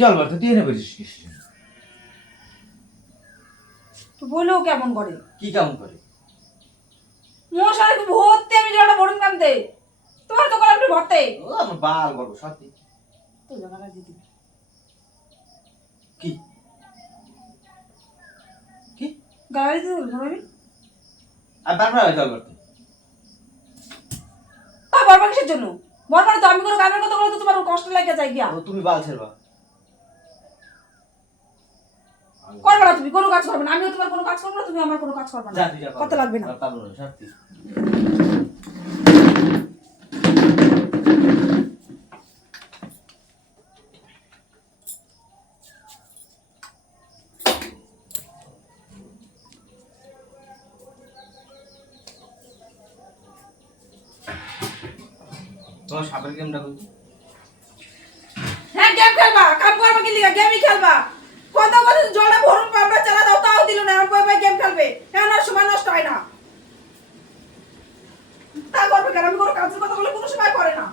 জল ভরতে তুই এনে বলিস তো বলেও কেমন করে? কি কেমন করে? মশারি ভর্তি আমি জলটা ভরুন কানতে। তোমার তো ভরতে। ও আমার বাল বলব সত্যি তো দিদি কি? কি? গাড়ি দিতে বলব আমি আর বারবার হয় জল ভরতে তা বরবা কিসের জন্য? বরবার তো আমি কোনো কামের কথা বলে তো তোমার কষ্ট লাগে যায় গিয়া। তুমি বাল ছেড়বা। করবে না তুমি কোনো কাজ করবে না। আমিও তোমার কোনো কাজ করব না তুমি আমার কোনো কাজ করবে না। করতে লাগবে না? তোমার সাপের গেমটা হ্যাঁ গেম খেলবা। কাম করবা কি লিগা গেমই খেলবা। কত কত জলটা ভরুন পাম্পটা চালা দাও, তাও দিল না আমার বই গেম খেলবে। আর সময় নষ্ট হয় না। তা করবে কেন? আমি কোনো কাজের কথা বলে কোনো সময় করে না।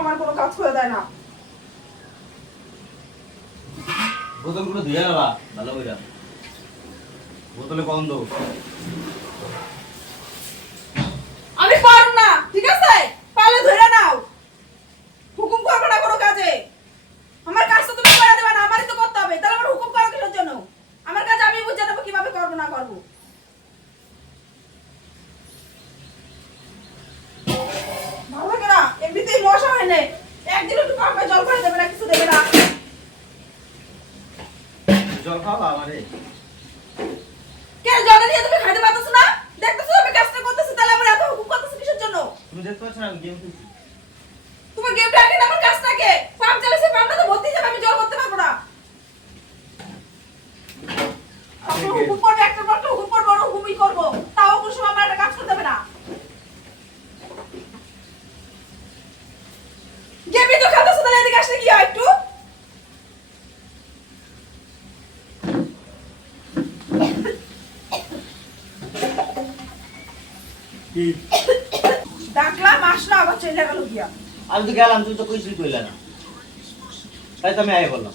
আমার কোনো কাজ করে দেয় না। বোতলগুলো ধুয়ে নেবা, ভালো বোতলে কম দাও আমি পারব না ঠিক আছে পারলে ধরে নাও। হুকুম করবে না কোনো কাজে। আমার কাজ তো তুমি করে দেবে না আমারই তো করতে হবে। তাহলে আমার হুকুম করো কিসের জন্য? আমার কাজ আমি বুঝে দেবো কীভাবে করব না করব। ভালো লাগে না? এমনিতেই মশা হয় না। একদিন একটু পাম্পে জল করে দেবে না কিছু দেবে না। জল খাওয়া আমারে? কে জল নিয়ে তুমি খাইতে পারতেছো না দেখতেছো আমি কাজটা করতেছি তাহলে আমার এত হুকুম করতেছো কিসের জন্য তুমি দেখতে পাচ্ছ না আমি গেম খেলছি। তোমার গেমটা আগে না আমার কাজটাকে পাম্প চালাইছে পাম্পটা তো ভর্তি যাবে আমি জল করতে পারব না। করবে একটা পর একটা হুকুম করব আর হুকুমই করব। তাও কোনো সময় আমার একটা কাজ করতে হবে না। গেমই তো খেলতেছো তাহলে এদিকে আসলে কি হয় একটু? কি? ডাকলাম আসলো আবার চলে গেল গিয়া। আমি তো গেলাম তুই তো কইছিলি কইলা না। তাই তো আমি আগে বললাম।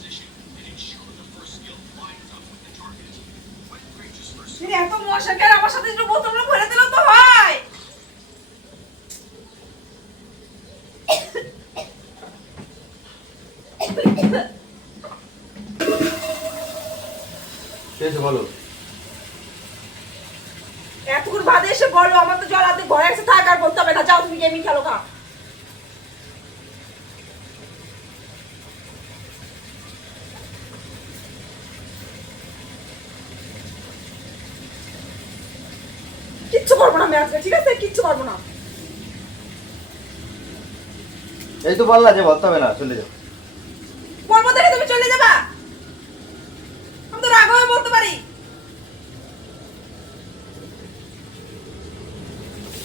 এত মশা আমার সাথে একটু ভরে দিলেও তো হয়। বলো। এতক্ষণ বাদে এসে বলো আমার তো জল হাতে ঘরে এসে থাক আর বলতে তুমি গেমই খেলো খা কিচ্ছু করব না আমি ঠিক আছে? কিচ্ছু করব না। এই তো বললা যে বলতে হবে না, চলে যাও বলব দেখে তুমি চলে যাবা আমি তো রাগ হয়ে বলতে পারি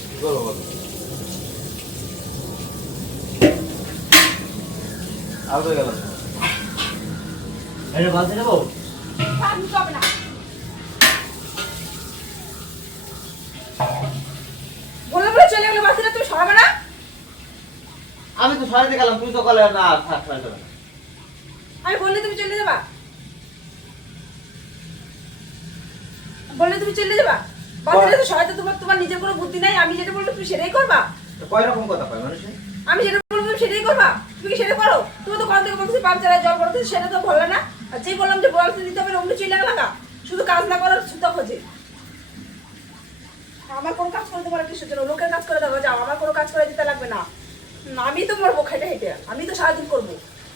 কি করব বলো আর তো গেলাম এটা বালতি নেব? থাক, নিতে হবে না বলে বলে চলে গেলে বাসিটা তুমি সরাবে না? আমি তো গেলাম কলে না থাক সারাতে না আমি বললে তুমি চলে যাবা। বললে তুমি চলে যাবা? তো তোমার তোমার নিজের কোনো বুদ্ধি নাই আমি যেটা বলব তুমি সেটাই করবা। কয় রকম কথা কয় মানুষে আমি যেটা তুমি সেটাই করবা? তুমি সেটা করো? তুমি তো কোন থেকে বলতেছি পাম্প চালায় জল করতে সেটা তো বললে না? আর যেই বললাম যে বলতে দিতে হবে অমনি চলে লাগা শুধু কাজ না করার সুতা খোঁজে। আমার কোনো কাজ করতে পারে কিছু জন্য? লোকের কাজ করে দেবো যাও, আমার কোনো কাজ করে দিতে লাগবে না। আমি তো মরবো খেটে হেঁটে আমি তো সারাদিন করব।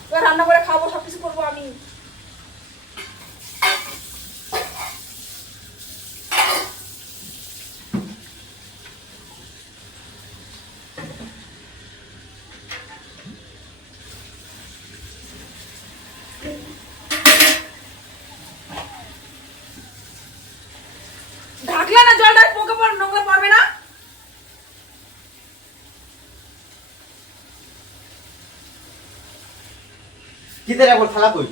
এবার রান্না করে খাব সব কিছু করব আমি ঢাকলে না জলটা পোকা পড় নোংরা পড়বে না কি তেরা বল থালা কই?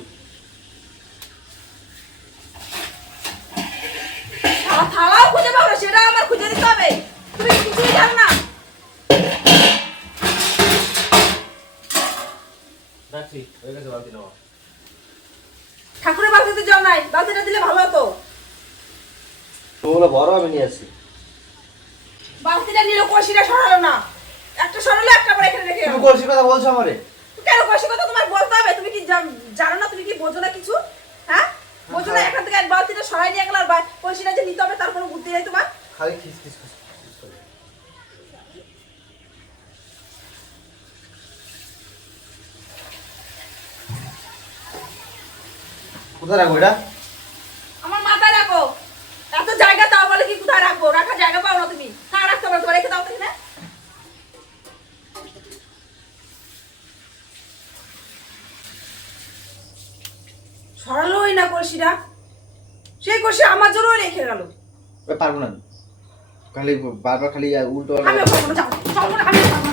থালাও খুঁজে পাবো না, সেটা আমার খুঁজে দিতে হবে। তুমি কিছুই জানো না। ঠাকুরের বালতিতে জল নাই বালতিটা দিলে ভালো হতো। তোগুলো বড় আমি নিয়ে আসছি। বালতিটা নিল কষিটা সরালো না। একটা সরালো একটা পরে এখানে রেখে গেল। তুমি কলসির কথা বলছো আমারে? কেন কষি কথা তোমার বলতে হবে তুমি কি জান- জানো না তুমি কি বোঝো না কিছু হ্যাঁ? বোঝো না এখান থেকে এক বালতিটা সরাই নিয়ে গেল আর বা- যে নিতে হবে তার কোনো বুদ্ধি নাই তোমার। খালি খিস খিস কোথায় রাখব এটা আমার মাথায় রাখো এত জায়গা দাও বলে কি কোথায় রাখব রাখার জায়গা পাও না তুমি হ্যাঁ রাখতে পারো তোমার রেখে দাও তো এখানে কলসিটা সেই কষি আমার জন্য রেখে গেল। পারব না। খালি বারবার খালি উল্টো আমি পারব না যাও। যাও না, আমিও পারব না।